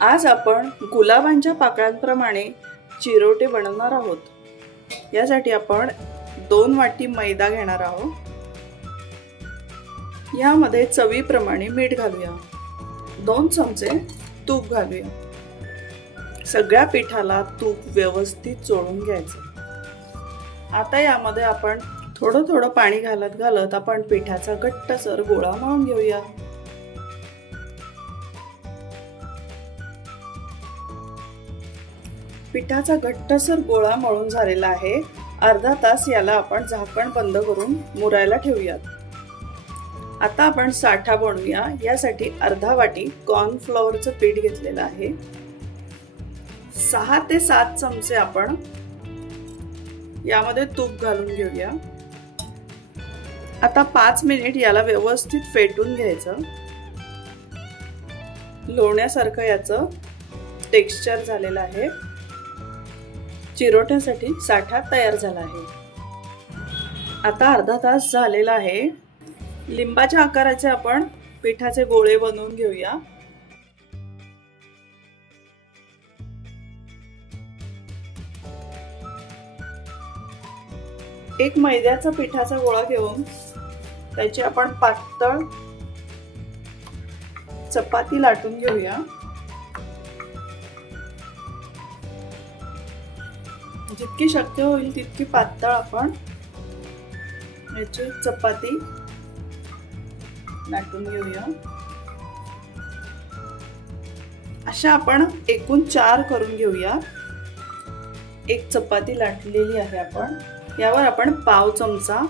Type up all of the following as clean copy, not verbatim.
आज आपण गुलाबांच्या पाकळ्यांप्रमाणे चिरोटे बनवणार आहोत। यासाठी आपण 2 वाटी मैदा घेणार आहोत। यामध्ये चवीप्रमाणे मीठ घालूया। 2 चमचे तूप घालूया। सगळ्या पिठाला तूप व्यवस्थित चोळून घ्यायचं। आता यामध्ये आपण थोडं थोडं पाणी घालत आपण पिठाचा घट्टसर गोळा मळून घेऊया। पिठाचा घट्टसर गोळा मळून झालेला आहे। अर्धा तास याला आपण झाकण बंद करून मुरायला ठेवूयात। आता आपण साठा बनवूया। यासाठी अर्धा वाटी कॉर्नफ्लॉवरचं पीठ घेतलेलं आहे। 6 ते 7 चमचे आपण यामध्ये तूप घालून घेऊया। आता 5 मिनिट याला व्यवस्थित फेटून घ्यायचं। लोण्यासारखं याचं टेक्स्चर झालेलं आहे। चिरोट्यासाठी साठा तयार झाला आहे। आता अर्धा तास झालेला आहे। लिंबाच्या आकाराचे आपण पिठाचे गोळे बनवून घेऊया। एक मैद्याचा पिठाचा गोळा घेऊन त्याची आपण पातळ चपाती लाटून घेऊया। जितकी शक्य होईल तितकी पातळ आपण याची चपाती लाटून घेऊया। अशा आपण एकूण 4 करून घेऊया। एक चपाती लाटलेली आहे आपण। यावर आपण पाव चमचा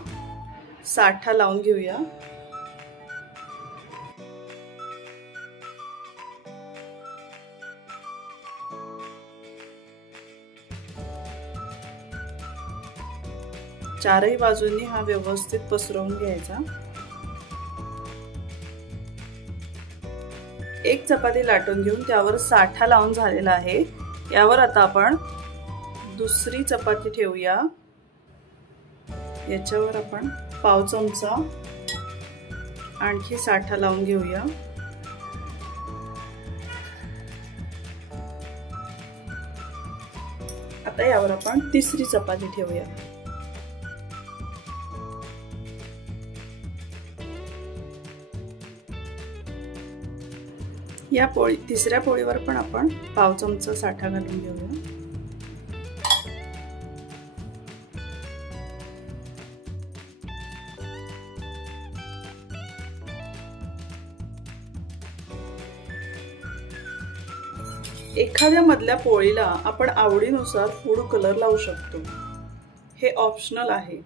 साठा लावून घेऊया। चारही बाजूंनी हा व्यवस्थित पसरवून घ्यायचा। एक चपाती लाटून घेऊन त्यावर साठा लावून झालेला आहे। यावर आता आपण दुसरी चपाती ठेवूया। याच्यावर आपण पाव चमचा आणखी साठा लावून घेऊया। आता यावर आपण तिसरी चपाती ठेवूया। या तिसऱ्या पोळीवर पण आपण पाव चमचा साठा घालून घेऊया। एखाद्या मधल्या पोळीला आपण आवडीनुसार फूड कलर लावू शकतो। हे ऑप्शनल आहे।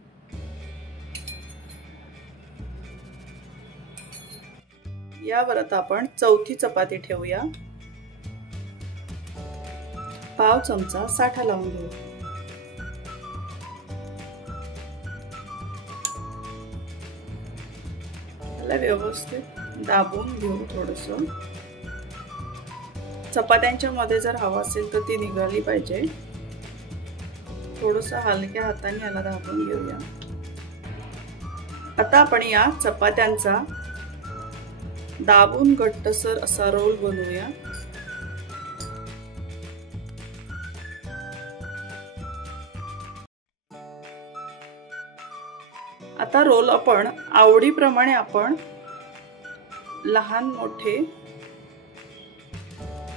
यावर आता आपण चौथी चपाती ठेवूया। पाव चमचा साठा लावून घेऊ। याला व्यवस्थित दाबून घेऊ। थोडंसं चपात्यांच्या मध्ये जर हवा असेल तर ती निघाली पाहिजे। थोडंसं हलक्या हाताने याला दाबून घेऊया। आता आपण या चपात्यांचा दाबून घट्टसर असा रोल बनवूया। आता रोल आपण आवडीप्रमाणे आपण लहान मोठे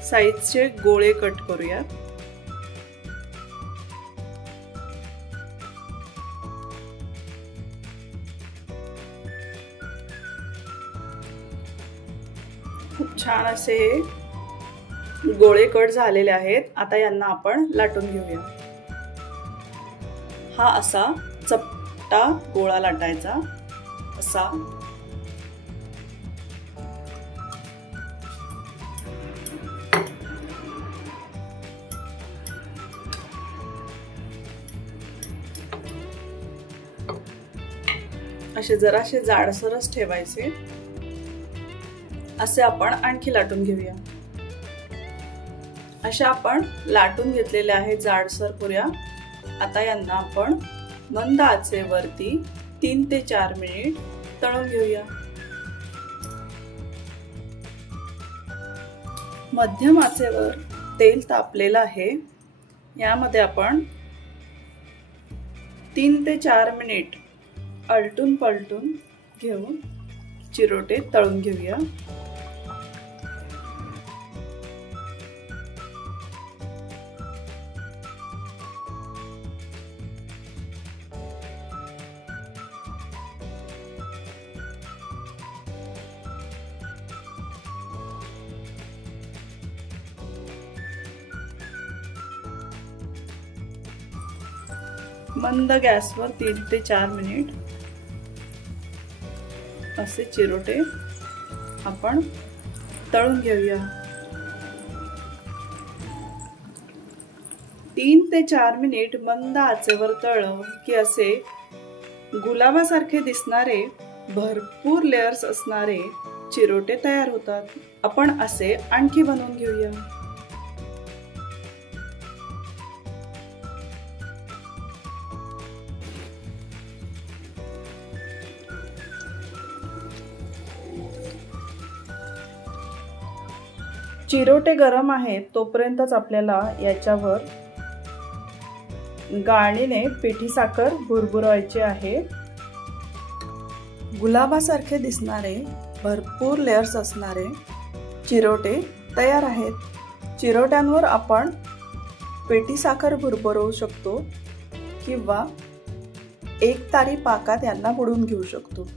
साइजचे गोळे कट करूया। खूप छान असे गोळे कट झालेले आहेत। आता यांना आपण लाटून घेऊया। हा असा चपटा गोळा लाटायचा असा। असे जराशे जाडसरच ठेवायचे। असे आपण आणखी लाटून घेऊया। अशा आपण लाटून घेतलेल्या आहेत जाडसर पुऱ्या। आता यांना आपण मंद आचेवरती 3 ते 4 मिनिट तळून घेऊया। मध्यम आचेवर तेल तापलेलं आहे. यामध्ये आपण 3 ते 4 मिनिट आलटून पलटून घेऊन चिरोटे तळून घेऊया. मंद गॅसवर 3 ते 4 मिनिट असे चिरोटे आपण तळून घेऊया. 3 ते 4 मिनिट मंद आचेवर तळलं की असे गुलाबासारखे दिसणारे भरपूर लेयर्स असणारे चिरोटे तयार होतात. आपण असे आणखी बनवून घेऊया. चिरोटे गरम आहेत तोपर्यंतच आपल्याला याच्यावर गाळणीने पिठी साखर भुरभुरवायची आहे. गुलाबासारखे दिसणारे भरपूर लेयर्स असणारे चिरोटे तयार आहेत. चिरोट्यांवर आपण पिठी साखर भुरभुरवू शकतो किंवा 1 तारी पाकात यांना बुडवून घेऊ शकतो.